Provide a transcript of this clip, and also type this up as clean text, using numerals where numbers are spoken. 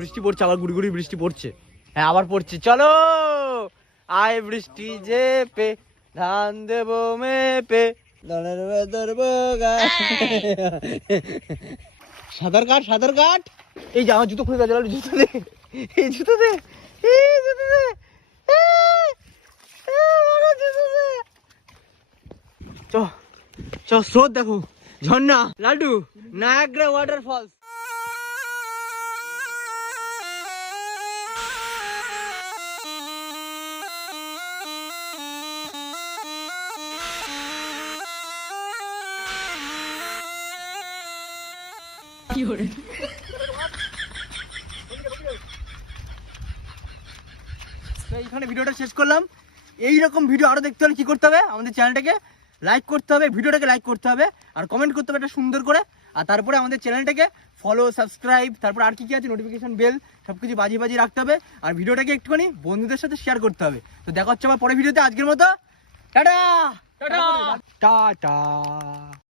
বৃষ্টি পড়ছে, আবার গুড়ি গুড়ি বৃষ্টি পড়ছে। হ্যাঁ আবার পড়ছে, চলো আয় বৃষ্টি যে পে ধান দেবো মেপে ধানের ভেতর বোগায়। সাঁতার কাট সাঁতার কাট। এই যে আমার জুতো খুলে গেল, জুতো দে, এই জুতো দে, এই জুতো দে, চ চ স্রোত দেখো, ঝর্ণা, লাড্ডু, নায়াগ্রা ওয়াটারফলস। এইখানে ভিডিওটা শেষ করলাম। এইরকম ভিডিও আরো দেখতে হলে কি করতে হবে, আমাদের চ্যানেলটাকে লাইক করতে হবে, ভিডিওটাকে লাইক করতে হবে, আর কমেন্ট করতে হবে একটা সুন্দর করে। আর তারপরে আমাদের চ্যানেলটাকে ফলো, সাবস্ক্রাইব, তারপর আর কি কি আছে নোটিফিকেশন বেল সবকিছু বাজিয়ে বাজিয়ে রাখতে হবে। আর ভিডিওটাকে একটুখানি বন্ধুদের সাথে শেয়ার করতে হবে। তো দেখা হচ্ছে আবার পরের ভিডিওতে। আজকের মতো টাটা টাটা টাটা।